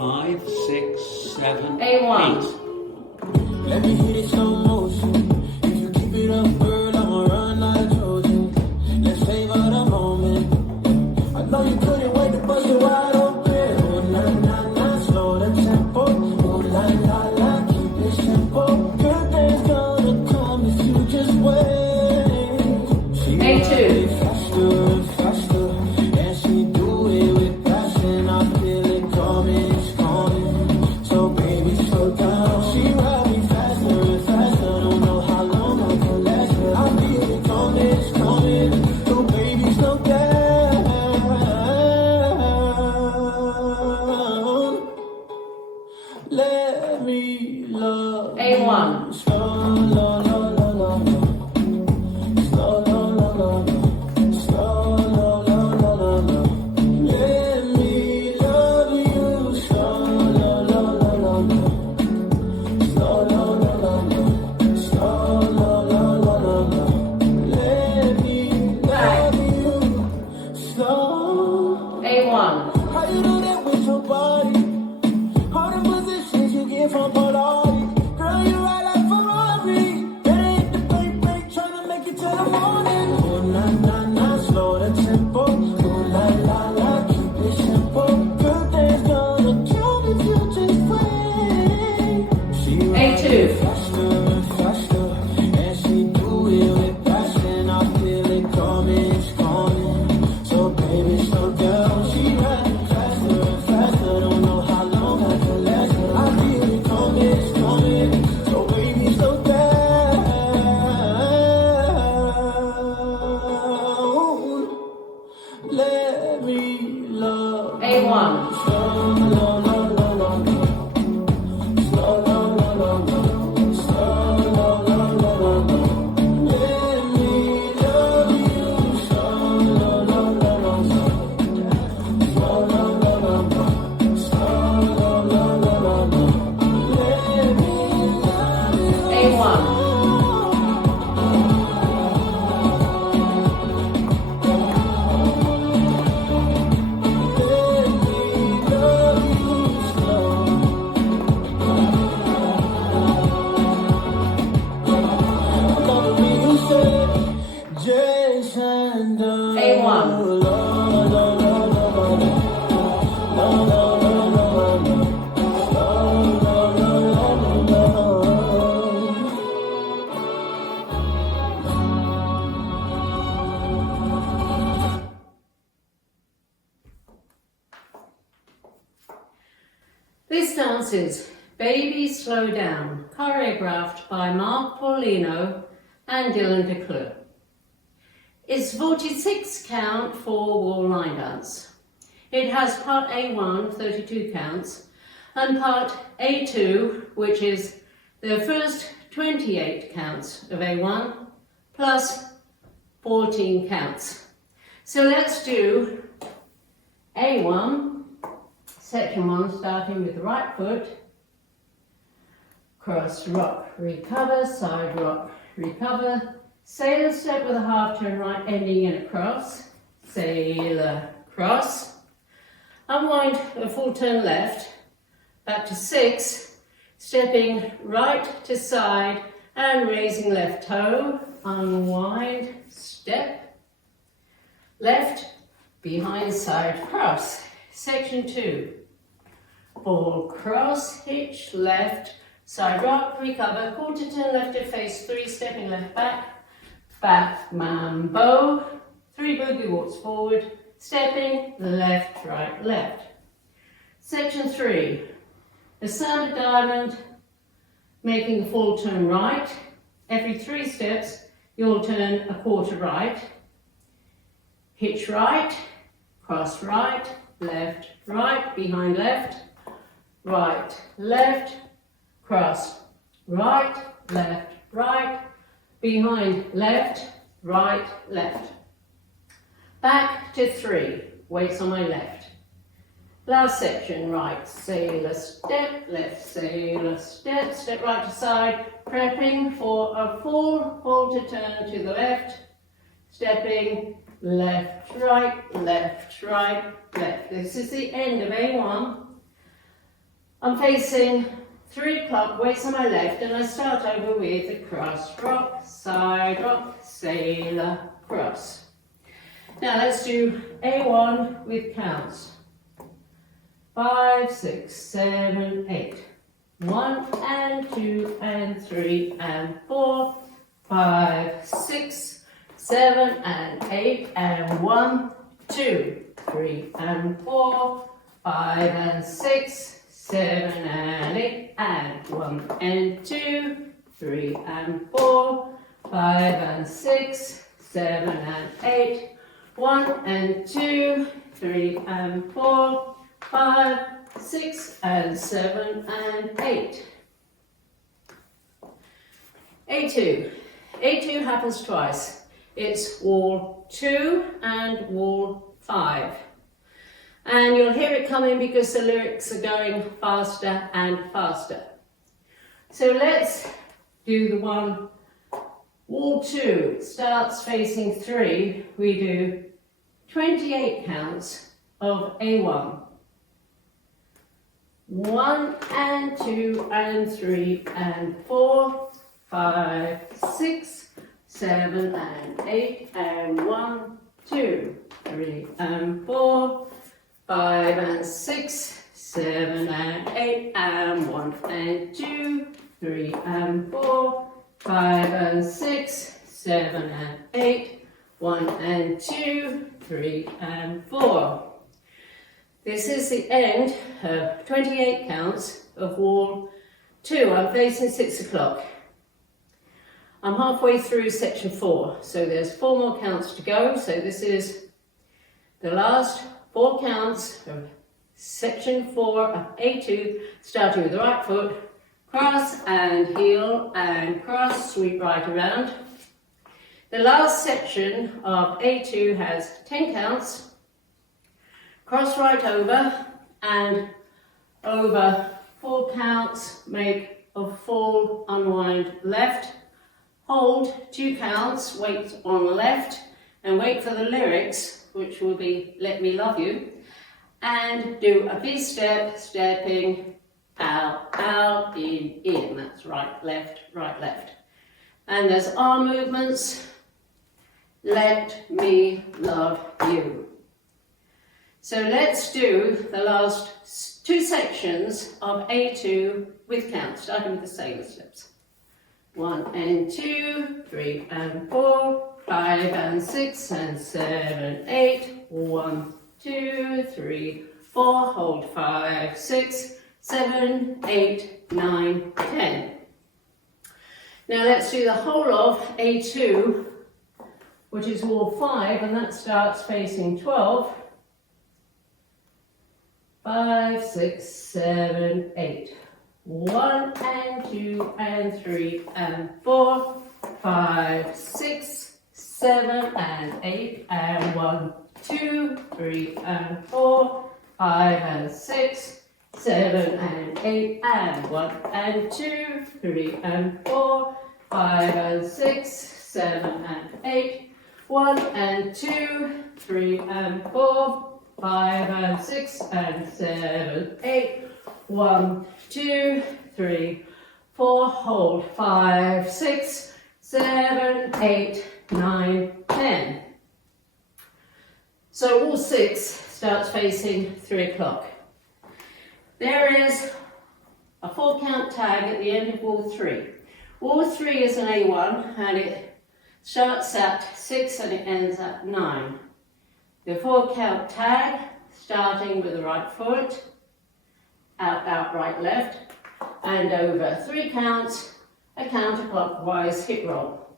5, 6, 7, A1. 8. Let me hit it slow motion. If you keep it up, girl, I'ma run like a Trojan. Let's savor the moment. I know you couldn't wait to bust it wide open. Oh, nah, nah, nah, slow the tempo. Oh, la, la, la, keep it simple. Good things gonna come if you just wait. She A2. faster and faster, and she do it with passion. I feel it coming, it's coming. So baby, slow down. She ride me faster and faster. Don't know how long I can last, but I feel it coming, it's coming. So baby, slow down. Let me love A1. you slow, low, low, low, low, low. Slow, low, low, low, low. Slow, low, low, low, low, low. Let me love you slow, low, low, low, low, low. Slow, low, low, low, low. Slow, low, low, low, low, low. Let me love you slow. A1. How you do that with your body? All the positions you get from Polaris. Girl, you ride like Ferrari. That ain't the break, tryna make it to the morning. Oh, nah, nah, nah, slow the tempo. Oh, la, la, la, keep it simple. Good things gonna come if you just wait. She A2. ride faster and faster, and she do it with passion. I feel it coming, it's coming. So baby, slow down. She ride faster and faster. Don't know how long I can last, but I feel it coming, it's coming. So baby, slow down. Let me love A1. slow, low, low, low, low, low. Slow, low, low, low, low. Slow, low, low, low, low, low. Let me love you slow, low, low, low, low, low. Slow, low, low, low, low. Slow, low, low, low, low, low. Let me love you A1. This dance is Baby Slow Down, choreographed by Mark Paulino and Dylan DeClerc. It's 46 count for wall line dance. It has part A1, 32 counts, and part A2, which is the first 28 counts of A1, plus 14 counts. So let's do A1, section 1, starting with the right foot, cross, rock, recover, side rock, recover, sailor step with a half turn right, ending in a cross, sailor, cross, unwind a full turn left, back to 6, stepping right to side and raising left toe, unwind, step, left, behind side cross, section 2, ball cross, hitch, left, side rock, recover, quarter turn left to face 3, stepping left back, back mambo, 3 boogie walks forward, stepping left, right, left. Section 3, a standard diamond, making a full turn right. Every 3 steps, you'll turn a quarter right. Hitch right, cross right, behind left, right, left, cross, right, behind left, right, left. Back to 3, weights on my left. Last section, right, sailor step, left, sailor step, step right to side, prepping for a full halter turn to the left, stepping left, right, left. This is the end of A1. I'm facing 3 o'clock, weights on my left, and I start over with the cross rock, side rock, sailor, cross. Now let's do A1 with counts. 5, 6, 7, 8. 1 and 2 and 3 and 4, 5, 6, 7 and 8 and 1, 2, 3 and 4, 5 and 6, 7 and 8 and 1 and 2, 3 and 4, 5 and 6, 7 and 8, 1 and 2, 3 and 4, 5, 6 and 7 and 8. A2. A2 happens twice. It's wall 2 and wall 5. And you'll hear it coming because the lyrics are going faster and faster. So let's do the one, wall 2. It starts facing 3. We do 28 counts of A1. 1 and 2 and 3 and 4, 5, 6, 7 and 8 and 1, 2, 3 and 4, 5 and 6, 7 and 8 and 1 and 2, 3 and 4, 5 and 6, 7 and 8, 1 and 2, 3 and 4. This is the end of 28 counts of wall 2. I'm facing 6 o'clock. I'm halfway through section 4, so there's 4 more counts to go. So this is the last 4 counts of section 4 of A2, starting with the right foot, cross and heel and cross, sweep right around. The last section of A2 has 10 counts. Cross right over and over 4 counts, make a full unwind left. Hold 2 counts, wait on left and wait for the lyrics, which will be Let Me Love You. And do a B-step, stepping out, out, in. That's right, left, right, left. And there's arm movements. Let me love you. So let's do the last 2 sections of A2 with counts, starting with the sailor steps. 1 and 2, 3 and 4, 5 and 6 and 7, 8. 1, 2, 3, 4, hold 5, 6, 7, 8, 9, 10. Now let's do the whole of A2, which is wall 5, and that starts facing 12. 5, 6, 7, 8. 1 and 2 and 3 and 4, 5, 6, 7 and 8 and 1, 2, 3 and 4, 5 and 6, 7 and 8 and 1 and 2, 3 and 4, 5 and 6, 7 and 8, 1 and 2, 3 and 4, 5 and 6 and 7, 8, 1, 2, 3, 4, hold 5, 6, 7, 8, 9, 10. So wall 6 starts facing 3 o'clock. There is a 4 count tag at the end of wall 3. Wall 3 is an A1 and it starts at 6 and it ends at 9. The 4 count tag, starting with the right foot, out, out, right, left, and over 3 counts, a counterclockwise hip roll.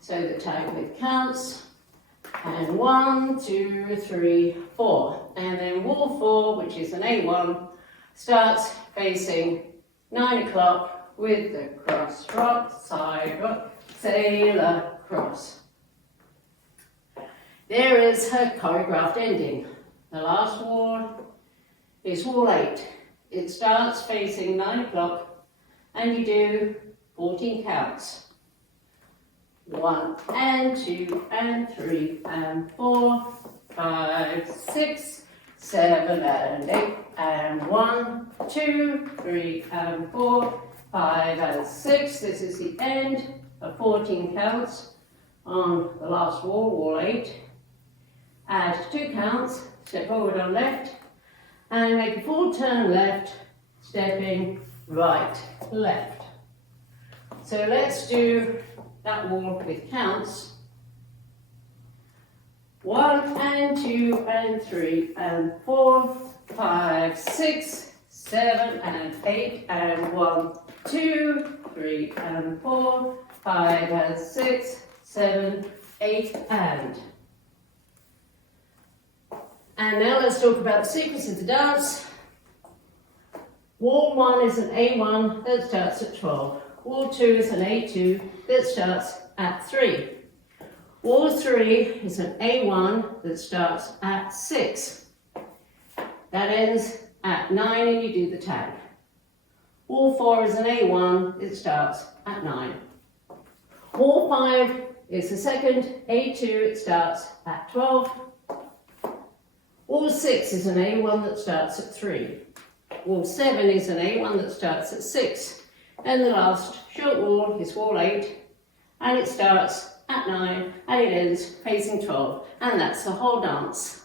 So the tag with counts, and 1, 2, 3, 4. And then wall 4, which is an A1, starts facing 9 o'clock with the cross rock, side rock, sailor, cross. There is her choreographed ending. The last wall is wall 8. It starts facing 9 o'clock and you do 14 counts. 1 and 2 and 3 and 4, 5, 6, 7 and 8 and 1, 2, 3 and 4, 5 and 6. This is the end of 14 counts on the last wall, wall 8. Add 2 counts, step forward on left, and make a full turn left, stepping right, left. So let's do that wall with counts. 1 and 2 and 3 and 4, 5, 6, 7 and 8 and 1, 2, 3 and 4, 5 and 6, 7, 8 and. And now let's talk about the sequence of the dance. Wall 1 is an A1 that starts at 12. Wall 2 is an A2 that starts at 3. Wall 3 is an A1 that starts at 6. That ends at 9 and you do the tag. Wall 4 is an A1 that starts at 9. Wall 5 is the second A2, it starts at 12. Wall 6 is an A1 that starts at 3. Wall 7 is an A1 that starts at 6. And the last short wall is wall 8, and it starts at 9 and it ends facing 12, and that's the whole dance.